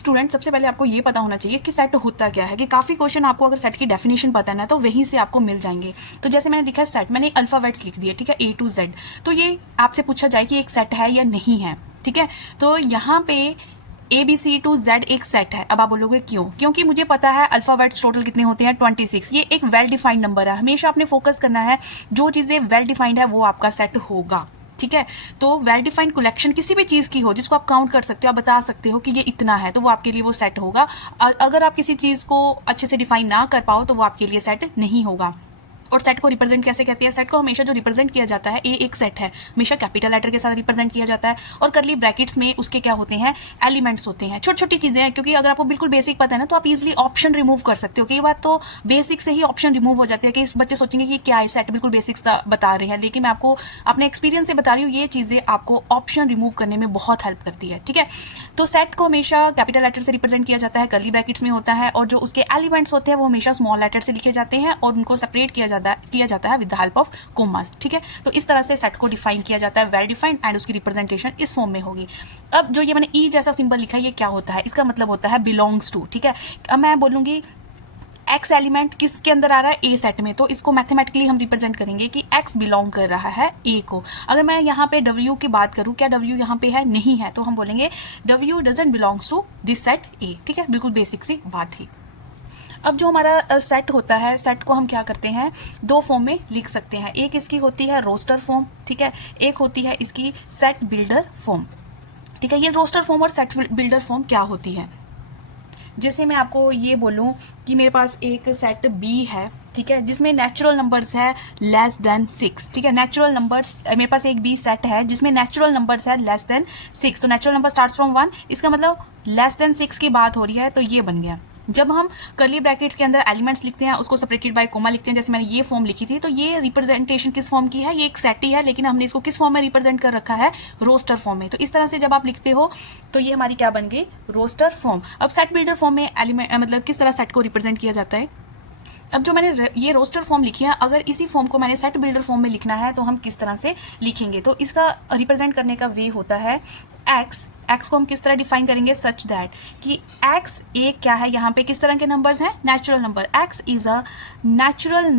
Student, सबसे पहले आपको ये पता होना चाहिए कि सेट होता क्या है, कि काफ़ी क्वेश्चन आपको अगर सेट की डेफिनेशन पता है ना तो वहीं से आपको मिल जाएंगे। तो जैसे मैंने लिखा है सेट, मैंने अल्फ़ाबेट्स लिख दिए, ठीक है, A to Z। तो ये आपसे पूछा जाए कि एक सेट है या नहीं है, ठीक है। तो यहाँ पे ABC to Z एक सेट है। अब आप बोलोगे क्यों? क्योंकि मुझे पता है अल्फ़ाबेट्स टोटल कितने होते हैं, 26। ये एक वेल डिफाइंड नंबर है। हमेशा आपने फोकस करना है, जो चीज़ें वेल डिफाइंड है वो आपका सेट होगा, ठीक है। तो वेल डिफाइंड कलेक्शन किसी भी चीज़ की हो जिसको आप काउंट कर सकते हो, आप बता सकते हो कि ये इतना है, तो वो आपके लिए वो सेट होगा। अगर आप किसी चीज़ को अच्छे से डिफाइन ना कर पाओ तो वो आपके लिए सेट नहीं होगा। और सेट को रिप्रेजेंट कैसे कहते हैं? सेट को हमेशा जो रिप्रेजेंट किया जाता है, ए एक सेट है, हमेशा कैपिटल लेटर के साथ रिप्रेजेंट किया जाता है, और करली ब्रैकेट्स में उसके क्या होते हैं, एलिमेंट्स होते हैं, छोटी छोटी चीज़ें हैं। क्योंकि अगर आपको बिल्कुल बेसिक पता है ना तो आप इजीली ऑप्शन रिमूव कर सकते हो। कई बार तो बेसिक से ही ऑप्शन रिमूव हो जाते हैं कि इस बच्चे सोचेंगे कि क्या है, सेट बिल्कुल बेसिक्स बता रहे हैं, लेकिन मैं आपको अपने एक्सपीरियंस से बता रही हूँ, ये चीज़ें आपको ऑप्शन रिमूव करने में बहुत हेल्प करती है, ठीक है। तो सेट को हमेशा कैपिटल लेटर से रिप्रेजेंट किया जाता है, करली ब्रैकेट्स में होता है, और जो उसके एलिमेंट्स होते हैं वो हमेशा स्मॉल लेटर से लिखे जाते हैं, और उनको सेपरेट किया जाता है with the help of commas, ठीक है। तो इस तरह से सेट को डिफाइन किया जाता है, वेल डिफाइंड, एंड उसकी रिप्रेजेंटेशन इस फॉर्म में होगी। अब जो ये मैंने ई जैसा सिंबल लिखा है, ये क्या होता है? इसका मतलब होता है बिलोंग्स टू, ठीक है। अब मैं बोलूंगी एक्स एलिमेंट किसके अंदर आ रहा है, ए सेट में, तो इसको मैथमेटिकली हम रिप्रेजेंट करेंगे कि एक्स बिलोंग कर रहा है ए को। अगर मैं यहाँ पे डब्ल्यू की बात करूँ, क्या डब्ल्यू यहाँ पे है? नहीं है, तो हम बोलेंगे W doesn't belongs to this set A, ठीक है। बिल्कुल बेसिक सी बात थी। अब जो हमारा सेट होता है, सेट को हम क्या करते हैं, दो फॉर्म में लिख सकते हैं। एक इसकी होती है रोस्टर फॉर्म, ठीक है, एक होती है इसकी सेट बिल्डर फॉर्म, ठीक है। ये रोस्टर फॉर्म और सेट बिल्डर फॉर्म क्या होती है? जैसे मैं आपको ये बोलूं कि मेरे पास एक सेट बी है, ठीक है, जिसमें नेचुरल नंबर्स है लेस देन 6, ठीक है। नेचुरल नंबर्स, मेरे पास एक बी सेट है जिसमें नेचुरल नंबर्स है लेस देन 6, तो नेचुरल नंबर स्टार्ट्स फ्रॉम 1, इसका मतलब लेस देन 6 की बात हो रही है, तो ये बन गया। जब हम कर्ली ब्रैकेट्स के अंदर एलिमेंट्स लिखते हैं, उसको सेपरेटेड बाय कोमा लिखते हैं, जैसे मैंने ये फॉर्म लिखी थी, तो ये रिप्रेजेंटेशन किस फॉर्म की है? ये एक सेट ही है, लेकिन हमने इसको किस फॉर्म में रिप्रेजेंट कर रखा है? रोस्टर फॉर्म में। तो इस तरह से जब आप लिखते हो तो ये हमारी क्या बन गई? Roster form. अब सेट बिल्डर फॉर्म में एलिमेंट मतलब किस तरह सेट को रिप्रेजेंट किया जाता है? अब जो मैंने ये रोस्टर फॉर्म लिखी है, अगर इसी फॉर्म को मैंने सेट बिल्डर फॉर्म में लिखना है तो हम किस तरह से लिखेंगे? तो इसका रिप्रेजेंट करने का वे होता है एक्स को हम किस तरह डिफाइन करेंगे? सच दैट कि एक्स एक क्या है, यहाँ पे किस तरह के नंबर्स हैं? Natural number. X is a natural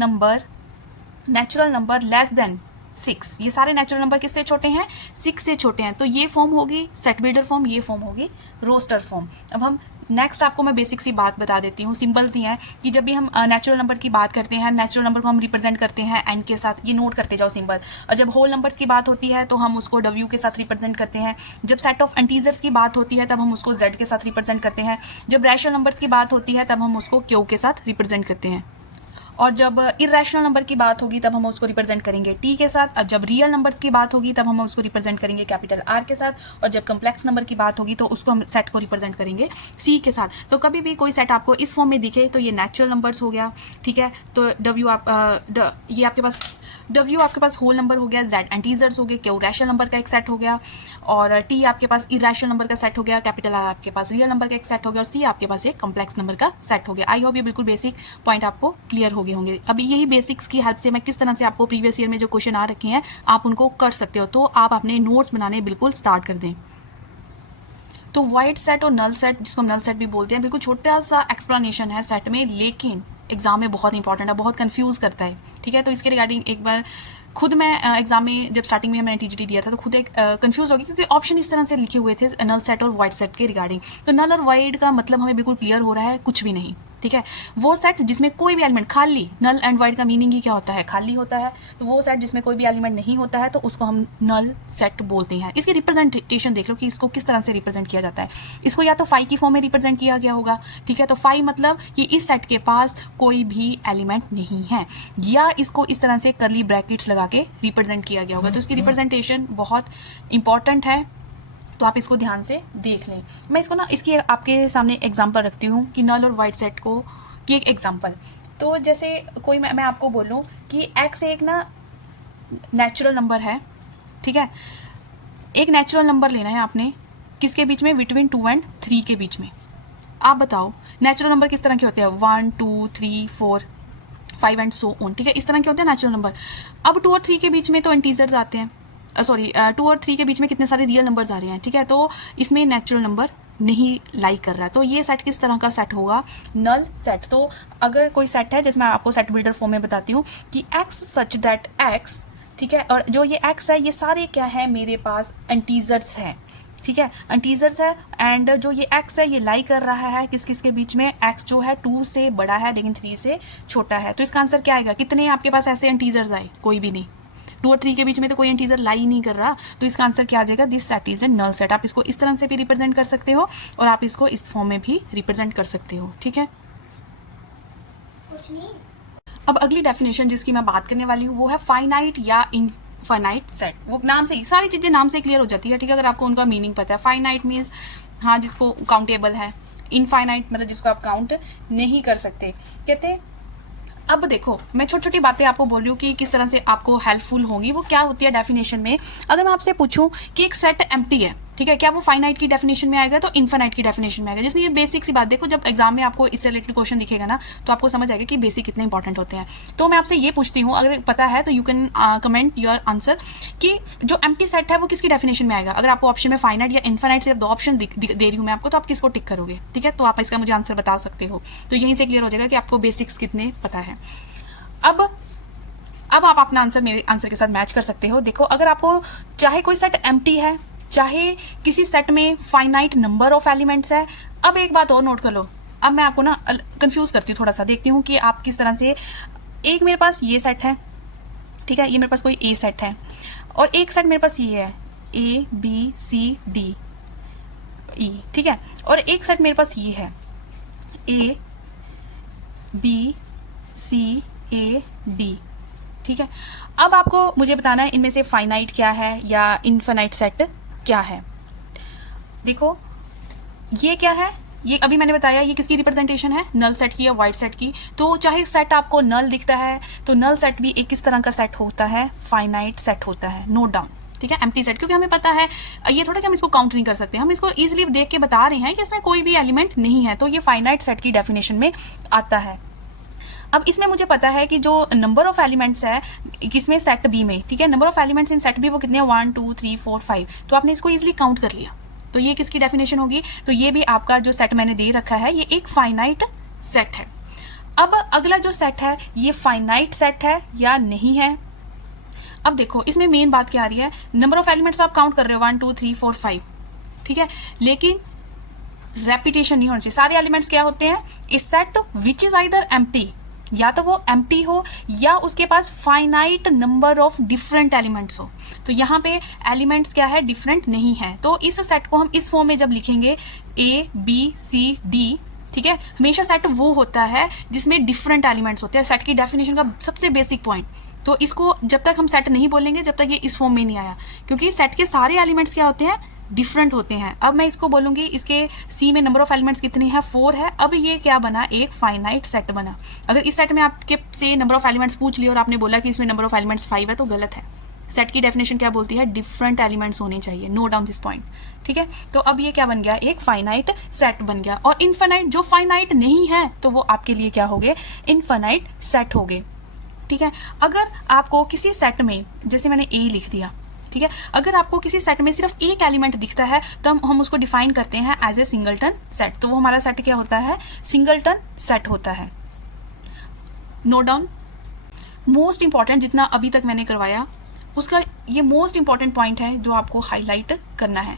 number less than 6। ये सारे नेचुरल नंबर किससे छोटे हैं? 6 से छोटे हैं। तो ये फॉर्म होगी सेट बिल्डर फॉर्म, ये फॉर्म होगी रोस्टर फॉर्म। अब हम नेक्स्ट आपको मैं बेसिक सी बात बता देती हूँ, सिंबल्स ही हैं कि जब भी हम नेचुरल नंबर की बात करते हैं, नेचुरल नंबर को हम रिप्रेजेंट करते हैं एन के साथ, ये नोट करते जाओ सिंबल। और जब होल नंबर्स की बात होती है तो हम उसको डब्ल्यू के साथ रिप्रेजेंट करते हैं। जब सेट ऑफ इंटीजर्स की बात होती है तब हम उसको जेड के साथ रिप्रेजेंट करते हैं। जब रैशनल नंबर्स की बात होती है तब हम उसको क्यू के साथ रिप्रेजेंट करते हैं। और जब इरेशनल नंबर की बात होगी तब हम उसको रिप्रेजेंट करेंगे टी के साथ। और जब रियल नंबर्स की बात होगी तब हम उसको रिप्रेजेंट करेंगे कैपिटल आर के साथ। और जब कम्प्लेक्स नंबर की बात होगी तो उसको हम सेट को रिप्रेजेंट करेंगे सी के साथ। तो कभी भी कोई सेट आपको इस फॉर्म में दिखे तो ये नेचुरल नंबर्स हो गया, ठीक है। तो ये आपके पास डब्ल्यू आपके पास होल नंबर हो गया, जेड एंटीजर्स हो गए, क्यू रैशनल नंबर का एक सेट हो गया, और टी आपके पास इरेशनल नंबर का सेट हो गया, कैपिटल आर आपके पास रियल नंबर का एक सेट हो गया, और सी आपके पास एक कम्प्लेक्स नंबर का सेट हो गया। आई होप ये बिल्कुल बेसिक पॉइंट आपको क्लियर हो गए होंगे। अभी यही बेसिक्स की हेल्प से मैं किस तरह से आपको प्रीवियस ईयर में जो क्वेश्चन आ रखे हैं आप उनको कर सकते हो। तो आप अपने नोट्स बनाने बिल्कुल स्टार्ट कर दें। तो वाइड सेट और नल सेट, जिसको हम नल सेट भी बोलते हैं, बिल्कुल छोटा सा एक्सप्लेनेशन है सेट में, लेकिन एग्जाम में बहुत इंपॉर्टेंट है, बहुत कंफ्यूज करता है, ठीक है। तो इसके रिगार्डिंग एक बार खुद मैं एग्जाम में जब स्टार्टिंग में मैंने टीजीटी दिया था तो खुद एक कंफ्यूज हो गई, क्योंकि ऑप्शन इस तरह से लिखे हुए थे नल सेट और वाइड सेट के रिगार्डिंग। तो नल और वाइड का मतलब हमें बिल्कुल क्लियर हो रहा है, कुछ भी नहीं, ठीक है। वो सेट जिसमें कोई भी एलिमेंट खाली, नल एंड वाइड का मीनिंग ही क्या होता है? खाली होता है। तो वो सेट जिसमें कोई भी एलिमेंट नहीं होता है तो उसको हम नल सेट बोलते हैं। इसकी रिप्रेजेंटेशन देख लो कि इसको किस तरह से रिप्रेजेंट किया जाता है। इसको या तो फाई की फॉर्म में रिप्रेजेंट किया गया होगा, ठीक है। तो फाई मतलब कि इस सेट के पास कोई भी एलिमेंट नहीं है, या इसको इस तरह से करली ब्रैकेट्स लगा के रिप्रेजेंट किया गया होगा। तो इसकी रिप्रेजेंटेशन बहुत इंपॉर्टेंट है, तो आप इसको ध्यान से देख लें। मैं इसको ना इसकी आपके सामने एग्जांपल रखती हूँ कि नल और वाइड सेट को की एक एग्जांपल। तो जैसे कोई मैं आपको बोलूँ कि एक्स एक ना नेचुरल नंबर है, ठीक है। एक नेचुरल नंबर लेना है आपने, किसके बीच में? बिटवीन 2 और 3 के बीच में। आप बताओ नेचुरल नंबर किस तरह के होते हैं? 1 2 3 4 5 एंड सो ऑन, ठीक है। इस तरह के होते हैं नेचुरल नंबर। अब 2 और 3 के बीच में तो इंटीजर्स आते हैं, 2 और 3 के बीच में कितने सारे रियल नंबर्स आ रहे हैं, ठीक है। तो इसमें नेचुरल नंबर नहीं लाई कर रहा है। तो ये सेट किस तरह का सेट होगा? Null set. तो अगर कोई सेट है, जैसे मैं आपको सेट बिल्डर फॉर्म में बताती हूँ कि एक्स सच दैट एक्स, ठीक है, और जो ये एक्स है ये सारे क्या है मेरे पास इंटीजर्स है, ठीक है, इंटीजर्स है। एंड जो ये एक्स है ये लाई कर रहा है किस किस के बीच में? एक्स जो है 2 से बड़ा है लेकिन 3 से छोटा है। तो इसका आंसर क्या आएगा? कितने आपके पास ऐसे इंटीजर्स आए? कोई भी नहीं। 2 और 3 के बीच में तो कोई इंटीजर लाई नहीं कर रहा। तो इसका आंसर क्या आ जाएगा? This set is a null set. आप इसको इस तरह से भी रिप्रेजेंट कर सकते हो और आप इसको इस फॉर्म में भी रिप्रेजेंट कर सकते हो, ठीक है। अब अगली डेफिनेशन जिसकी मैं बात करने वाली हूँ वो है फाइनाइट या इनफाइनाइट सेट। वो नाम से ही सारी चीजें नाम से क्लियर हो जाती है, ठीक है, अगर आपको उनका मीनिंग पता है। फाइनाइट मीन्स हाँ जिसको काउंटेबल है, इनफाइनाइट मतलब जिसको आप काउंट नहीं कर सकते। कहते अब देखो मैं छोटी छोटी बातें आपको बोल रही हूँ कि किस तरह से आपको हेल्पफुल होंगी। वो क्या होती है डेफिनेशन में? अगर मैं आपसे पूछूं कि एक सेट एम्प्टी है, ठीक है, क्या वो फाइनाइट की डेफिनेशन में आएगा? तो इनफाइनाइट की डेफिनेशन में आएगा। जिसमें ये बेसिक सी बात, देखो जब एग्जाम में आपको इससे रिलेटेड क्वेश्चन दिखेगा ना तो आपको समझ आएगा कि बेसिक कितने इंपॉर्टेंट होते हैं। तो मैं आपसे ये पूछती हूँ, अगर पता है तो you can comment your answer कि जो एम्प्टी सेट है वो किसकी डेफिनेशन में आएगा? अगर आपको ऑप्शन में फाइनाइट या इनफाइनाइट सिर्फ 2 ऑप्शन दे रही हूँ मैं आपको, तो आप किसको टिक करोगे? ठीक है, तो आप इसका मुझे आंसर बता सकते हो। तो यहीं से क्लियर हो जाएगा कि आपको बेसिक्स कितने पता है। अब आप अपना आंसर मेरे आंसर के साथ मैच कर सकते हो। देखो अगर आपको चाहे कोई सेट एम्प्टी है, चाहे किसी सेट में फाइनाइट नंबर ऑफ एलिमेंट्स है। अब एक बात और नोट कर लो, अब मैं आपको ना कंफ्यूज करती हूँ थोड़ा सा, देखती हूँ कि आप किस तरह से। एक मेरे पास ये सेट है, ठीक है, ये मेरे पास कोई ए सेट है, और एक सेट मेरे पास ये है A B C D E, ठीक है, और एक सेट मेरे पास ये है A B C A D, ठीक है। अब आपको मुझे बताना है इनमें से फाइनाइट क्या है या इनफाइनाइट सेट क्या है। देखो ये क्या है? ये अभी मैंने बताया ये किसकी रिप्रेजेंटेशन है? नल सेट की या वाइड सेट की। तो चाहे सेट आपको नल दिखता है तो नल सेट भी एक किस तरह का सेट होता है? फाइनाइट सेट होता है। नोट डाउन, ठीक है, एम्प्टी सेट, क्योंकि हमें पता है ये थोड़ा कि हम इसको काउंट नहीं कर सकते, हम इसको इजीली देख के बता रहे हैं कि इसमें कोई भी एलिमेंट नहीं है, तो ये फाइनाइट सेट की डेफिनेशन में आता है। अब इसमें मुझे पता है कि जो नंबर ऑफ एलिमेंट्स है किसमें? सेट बी में, ठीक है, number of elements in set B वो कितने हैं? 1 2 3 4 5। तो आपने इसको इजीली काउंट कर लिया, तो ये किसकी डेफिनेशन होगी? तो ये भी आपका जो सेट मैंने दे रखा है ये एक फाइनाइट सेट है। अब अगला जो सेट है ये फाइनाइट सेट है या नहीं है? अब देखो इसमें मेन बात क्या आ रही है? नंबर ऑफ एलिमेंट्स तो आप काउंट कर रहे हो 1 2 3 4 5, ठीक है, लेकिन रेपिटेशन नहीं होना चाहिए। सारे एलिमेंट्स क्या होते हैं इस set? Which is either empty, या तो वो एम्प्टी हो या उसके पास finite number of different elements हो। तो यहाँ पे एलिमेंट्स क्या है? डिफरेंट नहीं है। तो इस सेट को हम इस फॉर्म में जब लिखेंगे ए बी सी डी, ठीक है, हमेशा सेट वो होता है जिसमें डिफरेंट एलिमेंट्स होते हैं। सेट की डेफिनेशन का सबसे बेसिक पॉइंट। तो इसको जब तक हम सेट नहीं बोलेंगे जब तक ये इस फॉर्म में नहीं आया, क्योंकि सेट के सारे एलिमेंट्स क्या होते हैं? डिफरेंट होते हैं। अब मैं इसको बोलूंगी इसके सी में नंबर ऑफ एलिमेंट्स कितनी है? 4 है। अब ये क्या बना? एक फाइनाइट सेट बना। अगर इस सेट में आपके से नंबर ऑफ एलिमेंट्स पूछ लिए और आपने बोला कि इसमें नंबर ऑफ एलिमेंट्स 5 है तो गलत है। सेट की डेफिनेशन क्या बोलती है? डिफरेंट एलिमेंट्स होने चाहिए। नोट डाउन दिस पॉइंट, ठीक है। तो अब ये क्या बन गया? एक फाइनाइट सेट बन गया। और इनफाइनाइट जो फाइनाइट नहीं है तो वो आपके लिए क्या हो गए? इनफाइनाइट सेट हो गए, ठीक है। अगर आपको किसी सेट में, जैसे मैंने ए लिख दिया, ठीक है, अगर आपको किसी सेट में सिर्फ एक एलिमेंट दिखता है तो हम उसको डिफाइन करते हैं एज ए सिंगलटन सेट। तो वो हमारा सेट क्या होता है? सिंगलटन सेट होता है। Note down. मोस्ट इंपॉर्टेंट जितना अभी तक मैंने करवाया उसका ये मोस्ट इंपॉर्टेंट पॉइंट है जो आपको हाईलाइट करना है।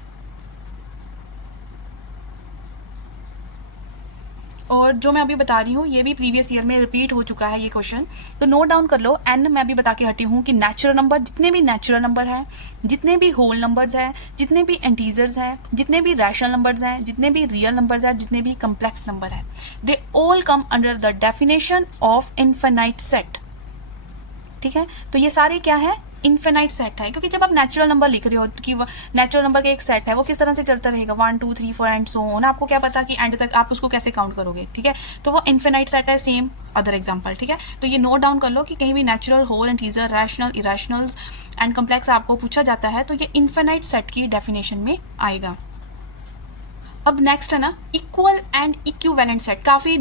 और जो मैं अभी बता रही हूँ ये भी प्रीवियस ईयर में रिपीट हो चुका है ये क्वेश्चन, तो नोट डाउन कर लो। एन मैं अभी बता के हटी हूँ कि नेचुरल नंबर, जितने भी नेचुरल नंबर है, जितने भी होल नंबर्स हैं, जितने भी इंटीजर्स हैं, जितने भी रैशनल नंबर्स हैं, जितने भी रियल नंबर्स हैं, जितने भी कम्प्लेक्स नंबर है, they all come under the definition of infinite set, ठीक है। तो ये सारे क्या है? इनफिनाइट सेट है। क्योंकि जब आप नेचुरल नंबर लिख रहे हो कि नेचुरल नंबर का एक सेट है वो किस तरह से चलता रहेगा? 1 2 3 4 एंड सो ऑन। आपको क्या पता कि एंड तक आप उसको कैसे काउंट करोगे, ठीक है। तो वो इनफिनाइट सेट है। सेम अदर एग्जांपल, ठीक है। तो ये नोट डाउन कर लो कि कहीं भी natural, whole, integer, rational, irrationals and complex आपको पूछा जाता है तो ये इनफिनाइट सेट की डेफिनेशन में आएगा। अब नेक्स्ट है ना इक्वल एंड इक्विवेलेंट सेट। काफी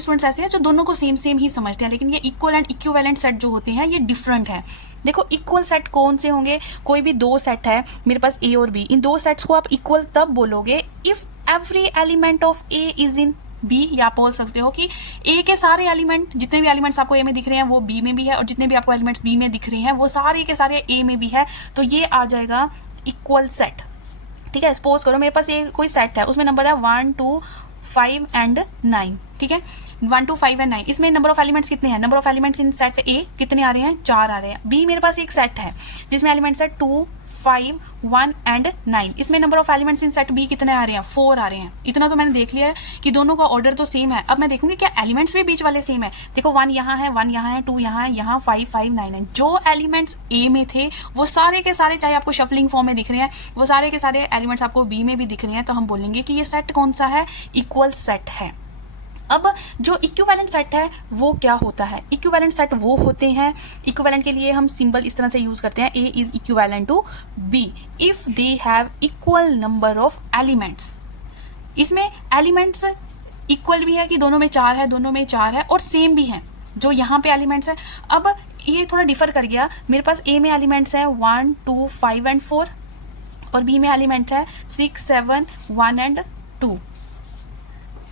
स्टूडेंट्स ऐसे हैं जो दोनों को सेम ही समझते हैं, लेकिन ये इक्वल एंड इक्विवेलेंट सेट जो होते हैं ये डिफरेंट है। देखो इक्वल सेट कौन से होंगे? कोई भी 2 सेट है मेरे पास ए और बी, इन 2 सेट्स को आप इक्वल तब बोलोगे if every element of A is in B, या आप बोल सकते हो कि ए के सारे एलिमेंट, जितने भी एलिमेंट्स आपको ए में दिख रहे हैं वो बी में भी है, और जितने भी आपको एलिमेंट्स बी में दिख रहे हैं वो सारे के सारे ए में भी है। तो ये आ जाएगा इक्वल सेट। ठीक है, सपोज करो मेरे पास ये कोई सेट है, उसमें नंबर है 1 2 5 एंड 9। ठीक है, 1 2 5 एंड 9, इसमें नंबर ऑफ एलिमेंट्स कितने हैं? Number of elements in set ए कितने आ रहे हैं? 4 आ रहे हैं। बी मेरे पास एक सेट है जिसमें एलिमेंट्स है 2 5 1 एंड 9, इसमें number of elements in set B कितने आ रहे हैं? 4 आ रहे हैं। इतना तो मैंने देख लिया है कि दोनों का ऑर्डर तो सेम है। अब मैं देखूंगी क्या एलिमेंट्स भी बीच वाले सेम है। देखो 1 यहाँ है, 1 यहाँ है, 2 यहाँ है, यहाँ 5 5 9 है। जो एलिमेंट्स ए में थे वो सारे के सारे, चाहे आपको शफलिंग फॉर्म में दिख रहे हैं, वो सारे के सारे एलिमेंट्स आपको बी में भी दिख रहे हैं। तो हम बोलेंगे कि ये सेट कौन सा है? इक्वल सेट है। अब जो इक्विवेलेंट सेट है वो क्या होता है? इक्विवेलेंट सेट वो होते हैं, इक्विवेलेंट के लिए हम सिंबल इस तरह से यूज करते हैं, A is equivalent to B if they have equal number of elements. इसमें एलिमेंट्स इक्वल भी है कि दोनों में 4 है, दोनों में 4 है, और सेम भी है जो यहाँ पे एलिमेंट्स है। अब ये थोड़ा डिफर कर गया, मेरे पास ए में एलिमेंट्स है 1 2 5 एंड 4, और बी में एलिमेंट्स है 6 7 1 एंड 2।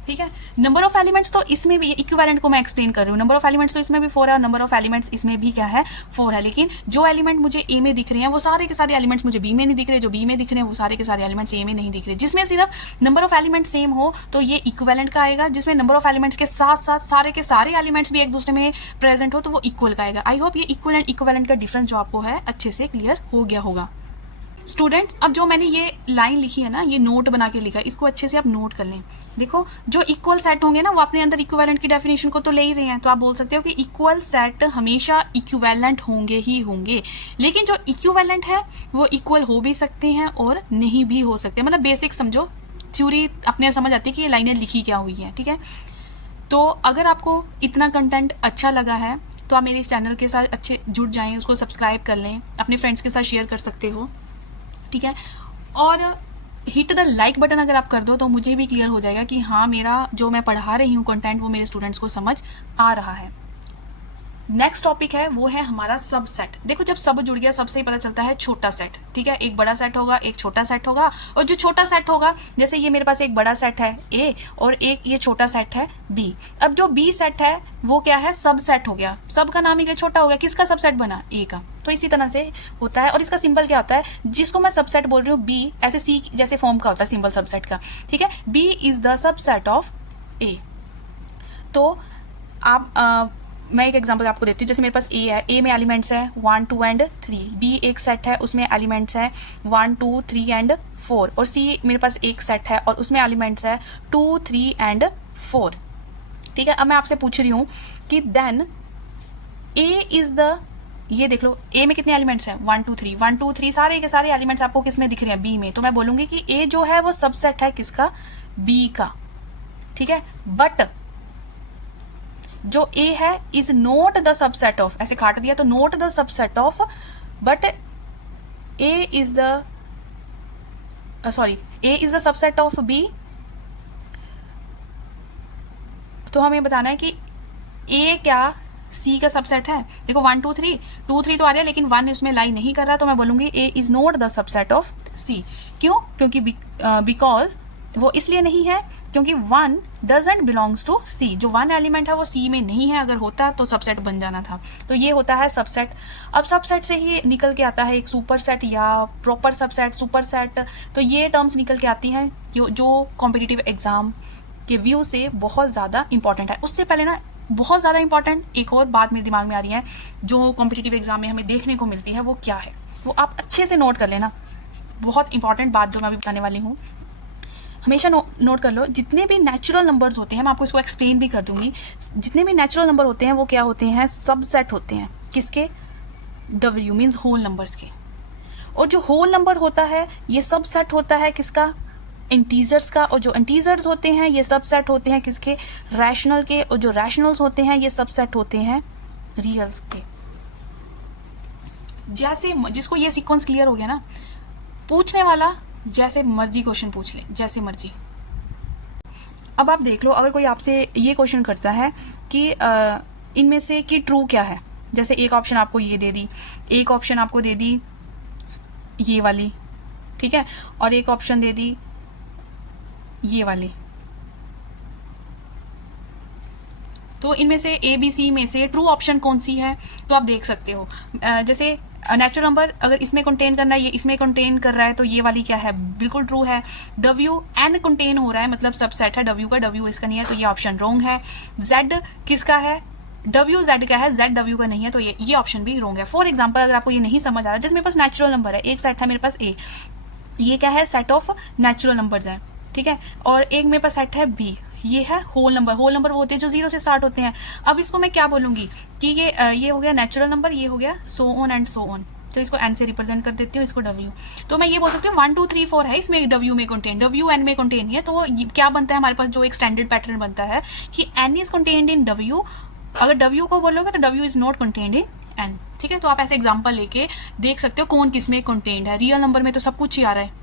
ठीक है, नंबर ऑफ एलिमेंट्स तो इसमें भी, इक्विवेलेंट को मैं एक्सप्लेन कर रही हूँ, नंबर ऑफ एलिमेंट्स तो इसमें भी 4 है और नंबर ऑफ एलिमेंट्स इसमें भी क्या है? 4 है। लेकिन जो एलिमेंट मुझे ए में दिख रहे हैं वो सारे के सारे एलिमेंट्स मुझे बी में नहीं दिख रहे, जो बी में दिख रहे हैं वो सारे के सारे एलिमेंट्स ए में नहीं दिख रहे। जिसमें सिर्फ नंबर ऑफ एलिमेंट्स सेम हो तो ये इक्विवेलेंट का आएगा, जिसमें नंबर ऑफ एलिमेंट्स के साथ साथ सारे के सारे एलिमेंट्स भी एक दूसरे में प्रेजेंट हो तो वो इक्वल का आएगा। आई होप ये इक्वल एंड इक्विवेलेंट का डिफरेंस जो आपको है अच्छे से क्लियर हो गया होगा। स्टूडेंट्स, अब जो मैंने ये लाइन लिखी है ना, ये नोट बना के लिखा है, इसको अच्छे से आप नोट कर लें। देखो जो इक्वल सेट होंगे ना वो अपने अंदर इक्विवेलेंट की डेफिनेशन को तो ले ही रहे हैं, तो आप बोल सकते हो कि इक्वल सेट हमेशा इक्विवेलेंट होंगे ही होंगे। लेकिन जो इक्विवेलेंट है वो इक्वल हो भी सकते हैं और नहीं भी हो सकते। मतलब बेसिक समझो, थ्योरी अपने समझ आती है कि ये लाइनें लिखी क्या हुई है। ठीक है, तो अगर आपको इतना कंटेंट अच्छा लगा है तो आप मेरे इस चैनल के साथ अच्छे जुड़ जाएं, उसको सब्सक्राइब कर लें, अपने फ्रेंड्स के साथ शेयर कर सकते हो। ठीक है, और हिट द लाइक बटन अगर आप कर दो तो मुझे भी क्लियर हो जाएगा कि हाँ, मेरा जो मैं पढ़ा रही हूँ कंटेंट वो मेरे स्टूडेंट्स को समझ आ रहा है। नेक्स्ट टॉपिक है वो है हमारा सब सेट। देखो जब सब जुड़ गया सबसे ही पता चलता है छोटा सेट। ठीक है, एक बड़ा सेट होगा, एक छोटा सेट होगा, और जो छोटा सेट होगा, जैसे ये मेरे पास एक बड़ा सेट है ए और एक ये छोटा सेट है बी। अब जो बी सेट है वो क्या है? सब सेट हो गया। सब का नाम ही क्या? छोटा हो गया। किसका सब सेट बना? ए का। तो इसी तरह से होता है, और इसका सिंबल क्या होता है जिसको मैं सबसेट बोल रही हूँ? बी, ऐसे सी जैसे फॉर्म का होता है सिंबल सबसेट का। ठीक है, B is the subset of A. तो आप मैं एक एग्जांपल आपको देती हूँ। जैसे मेरे पास ए है, ए में एलिमेंट्स है 1 2 एंड 3, बी एक सेट है उसमें एलिमेंट्स है 1 2 3 एंड 4, और सी मेरे पास एक सेट है और उसमें एलिमेंट्स है 2 3 एंड 4। ठीक है, अब मैं आपसे पूछ रही हूँ कि देन ए इज द, ये देख लो ए में कितने एलिमेंट्स हैं? 1 2 3 1 2 3, सारे के सारे एलिमेंट्स आपको किस में दिख रहे हैं? बी में। तो मैं बोलूंगी कि ए जो है वो सबसेट है किसका? बी का। ठीक है, बट जो ए है is not the subset of, ऐसे काट दिया तो not the subset of, but A is the A is the subset of B. तो हमें बताना है कि ए क्या सी का सबसेट है? देखो 1 2 3 2 3 तो आ रहा है लेकिन 1 उसमें लाई नहीं कर रहा, तो मैं बोलूंगी A is not the subset of C. क्यों? क्योंकि बिकॉज वो इसलिए नहीं है क्योंकि 1 डजंट बिलोंग्स टू सी। जो 1 एलिमेंट है वो सी में नहीं है, अगर होता तो सबसेट बन जाना था। तो ये होता है सबसेट। अब सबसेट से ही निकल के आता है एक सुपर सेट या प्रॉपर सबसेट, सुपर सेट। तो ये टर्म्स निकल के आती हैं जो कॉम्पिटिटिव एग्जाम के व्यू से बहुत ज़्यादा इंपॉर्टेंट है। उससे पहले ना बहुत ज़्यादा इंपॉर्टेंट एक और बात मेरे दिमाग में आ रही है जो कॉम्पिटिटिव एग्जाम में हमें देखने को मिलती है, वो क्या है वो आप अच्छे से नोट कर लेना। बहुत इंपॉर्टेंट बात जो मैं अभी बताने वाली हूँ, हमेशा नोट कर लो। जितने भी नेचुरल नंबर्स होते हैं, मैं आपको इसको एक्सप्लेन भी कर दूंगी, जितने भी नेचुरल नंबर होते हैं वो क्या होते हैं? सबसेट होते हैं। किसके? W मीन्स होल नंबर्स के। और जो होल नंबर होता है ये सबसेट होता है किसका? इंटीजर्स का। और जो इंटीजर्स होते हैं ये सबसेट होते हैं किसके? रैशनल के। और जो रैशनल्स होते हैं ये सबसेट होते हैं रियल्स के। जैसे जिसको ये सीक्वेंस क्लियर हो गया ना, पूछने वाला जैसे मर्जी क्वेश्चन पूछ ले, जैसे मर्जी। अब आप देख लो, अगर कोई आपसे ये क्वेश्चन करता है कि इनमें से कि ट्रू क्या है, जैसे एक ऑप्शन आपको ये दे दी, एक ऑप्शन आपको दे दी ये वाली, ठीक है, और एक ऑप्शन दे दी ये वाले। तो इनमें से ए बी सी में से ट्रू ऑप्शन कौन सी है, तो आप देख सकते हो। जैसे नेचुरल नंबर अगर इसमें कंटेन करना है, ये इसमें कंटेन कर रहा है, तो ये वाली क्या है, बिल्कुल ट्रू है। डब्ल्यू एन कंटेन हो रहा है, मतलब सबसेट है डब्ल्यू का, डब्ल्यू इसका नहीं है, तो ये ऑप्शन रॉन्ग है। जेड किसका है, डब्ल्यू जेड का है, जेड डब्ल्यू का नहीं है, तो ये ऑप्शन भी रॉन्ग है। फॉर एग्जाम्पल अगर आपको ये नहीं समझ आ रहा, जैसे मेरे पास नेचुरल नंबर है, एक सेट है मेरे पास ए, ये क्या है, सेट ऑफ नेचुरल नंबर्स है, ठीक है। और एक मेरे पास सेट है बी, ये है होल नंबर। होल नंबर वो होते हैं जो 0 से स्टार्ट होते हैं। अब इसको मैं क्या बोलूंगी कि ये हो गया नेचुरल नंबर, ये हो गया so on and so on, तो इसको एन से रिप्रेजेंट कर देती हूँ, इसको डब्ल्यू। तो मैं ये बोल सकती हूँ 1 2 3 4 है इसमें डब्ल्यू में कंटेन, डब्ल्यू एन में कंटेन है। तो क्या बनता है हमारे पास, जो एक स्टैंडर्ड पैटर्न बनता है कि N is contained in W, अगर डब्ल्यू को बोलोगे तो W is not contained in N, ठीक है। तो आप ऐसे एग्जाम्पल लेके देख सकते हो कौन किस में कंटेन्ड है। रियल नंबर में तो सब कुछ ही आ रहा है,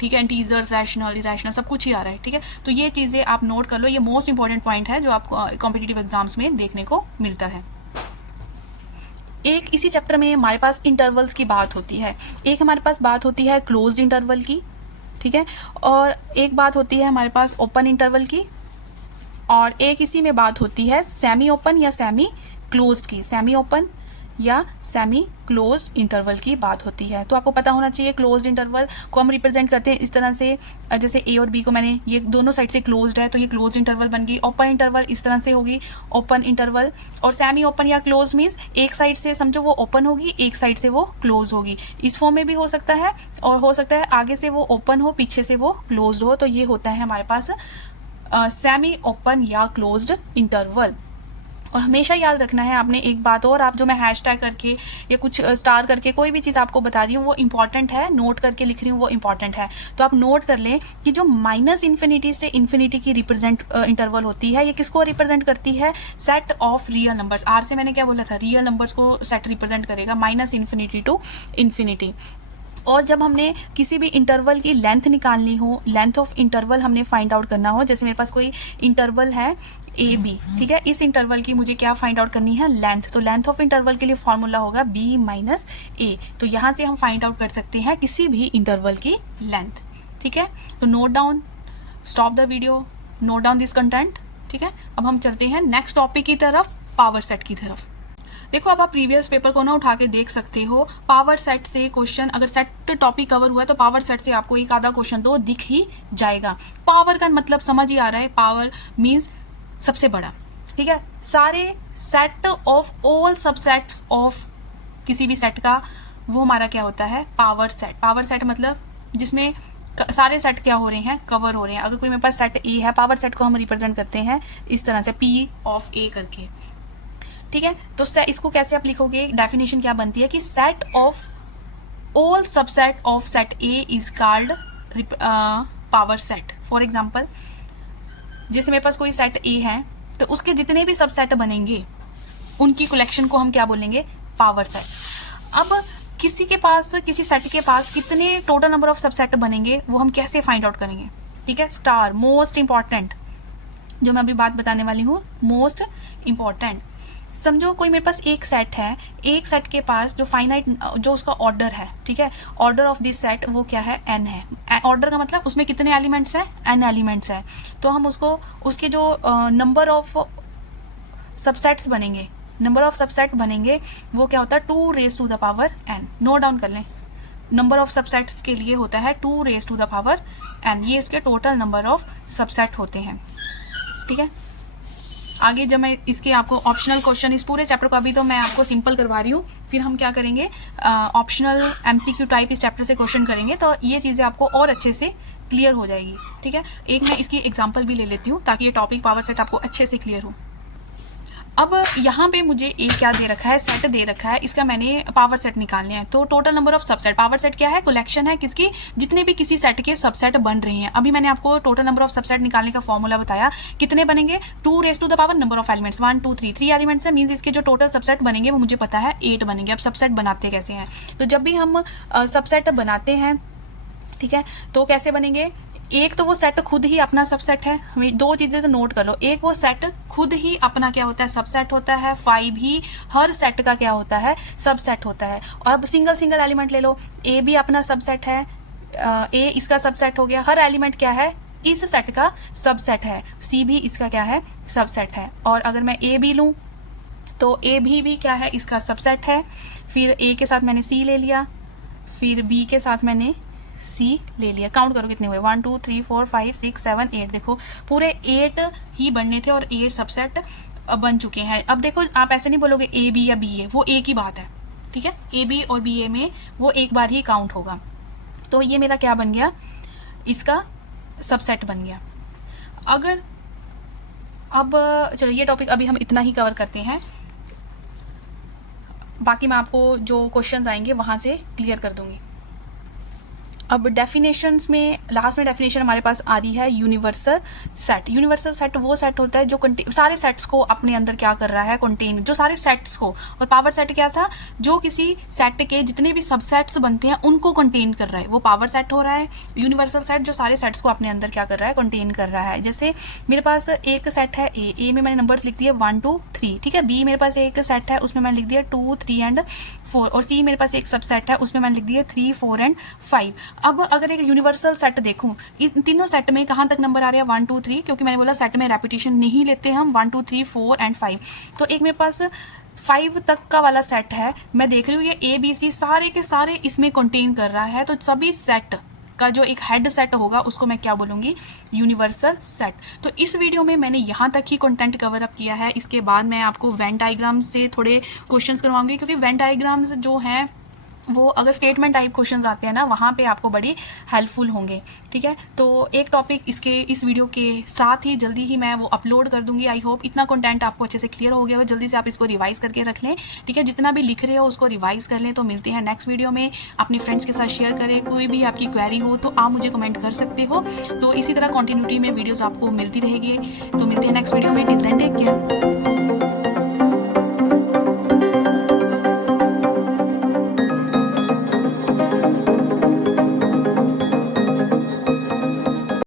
ठीक है, इंटीजर्स, रैशनल, इरेशनल, सब कुछ ही आ रहा है, ठीक है। तो ये चीज़ें आप नोट कर लो, ये मोस्ट इंपॉर्टेंट पॉइंट है जो आपको कॉम्पिटिटिव एग्जाम्स में देखने को मिलता है। एक इसी चैप्टर में हमारे पास इंटरवल्स की बात होती है, एक हमारे पास बात होती है क्लोज्ड इंटरवल की, ठीक है, और एक बात होती है हमारे पास ओपन इंटरवल की, और एक इसी में बात होती है सेमी ओपन या सेमी क्लोज्ड की। सेमी ओपन या सेमी क्लोज्ड इंटरवल की बात होती है। तो आपको पता होना चाहिए क्लोज्ड इंटरवल को हम रिप्रेजेंट करते हैं इस तरह से, जैसे ए और बी को मैंने ये दोनों साइड से क्लोज्ड है तो ये क्लोज्ड इंटरवल बन गई। ओपन इंटरवल इस तरह से होगी, ओपन इंटरवल। और सेमी ओपन या क्लोज मीन्स एक साइड से समझो वो ओपन होगी, एक साइड से वो क्लोज होगी। इस फॉर्म में भी हो सकता है, और हो सकता है आगे से वो ओपन हो, पीछे से वो क्लोज्ड हो। तो ये होता है हमारे पास सेमी ओपन या क्लोज्ड इंटरवल। और हमेशा याद रखना है आपने एक बात और, आप जो मैं हैशटैग करके या कुछ स्टार करके कोई भी चीज़ आपको बता रही हूँ वो इंपॉर्टेंट है, नोट करके लिख रही हूँ वो इंपॉर्टेंट है। तो आप नोट कर लें कि जो माइनस इन्फिनिटी से इन्फिनिटी की रिप्रेजेंट इंटरवल होती है, ये किसको रिप्रेजेंट करती है, set of real numbers. R से मैंने क्या बोला था, रियल नंबर्स को सेट रिप्रेजेंट करेगा, माइनस इन्फिनिटी टू इन्फिनिटी। और जब हमने किसी भी इंटरवल की लेंथ निकालनी हो, लेंथ ऑफ इंटरवल हमने फाइंड आउट करना हो, जैसे मेरे पास कोई इंटरवल है ए बी, ठीक है, इस इंटरवल की मुझे क्या फाइंड आउट करनी है, लेंथ। तो लेंथ ऑफ इंटरवल के लिए फॉर्मूला होगा बी माइनस ए। तो यहाँ से हम फाइंड आउट कर सकते हैं किसी भी इंटरवल की लेंथ, ठीक है। तो note down, stop the video, note down this content, ठीक है। अब हम चलते हैं नेक्स्ट टॉपिक की तरफ, पावर सेट की तरफ। देखो अब आप प्रीवियस पेपर को ना उठा के देख सकते हो, पावर सेट से क्वेश्चन, अगर सेट टॉपिक कवर हुआ है तो पावर सेट से आपको एक आधा क्वेश्चन तो दिख ही जाएगा। पावर का मतलब समझ ही आ रहा है, पावर मींस सबसे बड़ा, ठीक है। सारे set of all subsets of किसी भी सेट का वो हमारा क्या होता है, पावर सेट। पावर सेट मतलब जिसमें सारे सेट क्या हो रहे हैं, कवर हो रहे हैं। अगर कोई मेरे पास सेट ए है, पावर सेट को हम रिप्रेजेंट करते हैं इस तरह से पी ऑफ ए करके, ठीक है। तो इसको कैसे आप लिखोगे, डेफिनेशन क्या बनती है कि set of all subset of set A is called power set. For example जैसे मेरे पास कोई सेट ए है तो उसके जितने भी सबसेट बनेंगे उनकी कलेक्शन को हम क्या बोलेंगे, पावर सेट। अब किसी के पास, किसी सेट के पास कितने टोटल नंबर ऑफ सबसेट बनेंगे वो हम कैसे फाइंड आउट करेंगे, ठीक है। स्टार, मोस्ट इंपॉर्टेंट जो मैं अभी बात बताने वाली हूँ, मोस्ट इंपॉर्टेंट। समझो कोई मेरे पास एक सेट है, एक सेट के पास जो फाइनाइट, जो उसका ऑर्डर है, ठीक है, ऑर्डर ऑफ दिस सेट वो क्या है, एन है। ऑर्डर का मतलब उसमें कितने एलिमेंट्स हैं, एन एलिमेंट्स है। तो हम उसको, उसके जो नंबर ऑफ सबसेट्स बनेंगे, नंबर ऑफ सबसेट बनेंगे वो क्या होता है, 2 raise to the power N. Note down कर लें, नंबर ऑफ सबसेट्स के लिए होता है 2 raise to the power N, ये इसके टोटल नंबर ऑफ सबसेट होते हैं, ठीक है। आगे जब मैं इसके आपको ऑप्शनल क्वेश्चन, इस पूरे चैप्टर को अभी तो मैं आपको सिंपल करवा रही हूँ, फिर हम क्या करेंगे, ऑप्शनल एमसीक्यू टाइप इस चैप्टर से क्वेश्चन करेंगे, तो ये चीज़ें आपको और अच्छे से क्लियर हो जाएगी, ठीक है। एक मैं इसकी एग्जांपल भी ले लेती हूँ ताकि ये टॉपिक पावर सेट आपको अच्छे से क्लियर हो। अब यहाँ पे मुझे एक क्या दे रखा है, सेट दे रखा है, इसका मैंने पावर सेट निकालने हैं। तो total number of subset, power set क्या है, कलेक्शन है किसकी, जितने भी किसी सेट के सबसेट बन रहे हैं। अभी मैंने आपको टोटल नंबर ऑफ सबसेट निकालने का फॉर्मूला बताया, कितने बनेंगे, 2 raise to the power number of elements, 1 2 3, 3 elements है, मीन्स इसके जो टोटल सबसेट बनेंगे वो मुझे पता है 8 बनेंगे। अब सबसेट बनाते कैसे हैं, तो जब भी हम सबसेट बनाते हैं, ठीक है, तो कैसे बनेंगे, एक तो वो सेट खुद ही अपना सबसेट है, हमें 2 चीजें तो नोट कर लो, एक वो सेट खुद ही अपना क्या होता है, सबसेट होता है, 5 ही हर सेट का क्या होता है, सबसेट होता है। और अब सिंगल सिंगल एलिमेंट ले लो, ए भी अपना सबसेट है, ए इसका सबसेट हो गया, हर एलिमेंट क्या है, इस सेट का सबसेट है, सी भी इसका क्या है, सबसेट है। और अगर मैं ए बी लूँ तो ए भी क्या है, इसका सबसेट है। फिर ए के साथ मैंने सी ले लिया, फिर बी के साथ मैंने सी ले लिया। काउंट करो कितने हुए, 1 2 3 4 5 6 7 8, देखो पूरे 8 ही बनने थे और 8 सबसेट बन चुके हैं। अब देखो आप ऐसे नहीं बोलोगे ए बी या बी ए, वो एक ही बात है, ठीक है। ए बी और बी ए में वो एक बार ही काउंट होगा। तो ये मेरा क्या बन गया, इसका सबसेट बन गया। अगर अब चलो ये टॉपिक अभी हम इतना ही कवर करते हैं, बाकी मैं आपको जो क्वेश्चंस आएंगे वहां से क्लियर कर दूंगी। अब डेफिनेशंस में लास्ट में डेफिनेशन हमारे पास आ रही है यूनिवर्सल सेट। यूनिवर्सल सेट वो सेट होता है जो सारे सेट्स को अपने अंदर क्या कर रहा है, कंटेन, जो सारे सेट्स को। और पावर सेट क्या था, जो किसी सेट के जितने भी सबसेट्स बनते हैं उनको कंटेन कर रहा है, वो पावर सेट हो रहा है। यूनिवर्सल सेट जो सारे सेट्स को अपने अंदर क्या कर रहा है, कंटेन कर रहा है। जैसे मेरे पास एक सेट है ए में मैंने नंबर्स लिख दिए 1 2 3, ठीक है। बी मेरे पास एक सेट है, उसमें मैंने लिख दिया 2 3 एंड 4। और सी मेरे पास एक सबसेट है, उसमें मैंने लिख दिया 3 4 एंड 5। अब अगर एक यूनिवर्सल सेट देखूं, इन तीनों सेट में कहां तक नंबर आ रहे हैं, 1 2 3, क्योंकि मैंने बोला सेट में रेपिटेशन नहीं लेते हम, 1 2 3 4 एंड 5। तो एक मेरे पास 5 तक का वाला सेट है, मैं देख रही हूँ ये ए बी सी सारे के सारे इसमें कंटेन कर रहा है। तो सभी सेट का जो एक हेड सेट होगा उसको मैं क्या बोलूँगी, यूनिवर्सल सेट। तो इस वीडियो में मैंने यहाँ तक ही कंटेंट कवर अप किया है। इसके बाद मैं आपको वेन डायग्राम से थोड़े क्वेश्चंस करवाऊंगी, क्योंकि वेन डायग्राम्स जो हैं वो अगर स्टेटमेंट टाइप क्वेश्चंस आते हैं ना, वहाँ पे आपको बड़ी हेल्पफुल होंगे, ठीक है। तो एक टॉपिक इस वीडियो के साथ ही जल्दी ही मैं वो अपलोड कर दूंगी। आई होप इतना कंटेंट आपको अच्छे से क्लियर हो गया हो, जल्दी से आप इसको रिवाइज करके रख लें, ठीक है। जितना भी लिख रहे हो उसको रिवाइज कर लें। तो मिलते हैं नेक्स्ट वीडियो में, अपने फ्रेंड्स के साथ शेयर करें। कोई भी आपकी क्वेरी हो तो आप मुझे कमेंट कर सकते हो। तो इसी तरह कंटिन्यूटी में वीडियोज़ आपको मिलती रहेगी। तो मिलते हैं नेक्स्ट वीडियो में, टिल देन टेक केयर।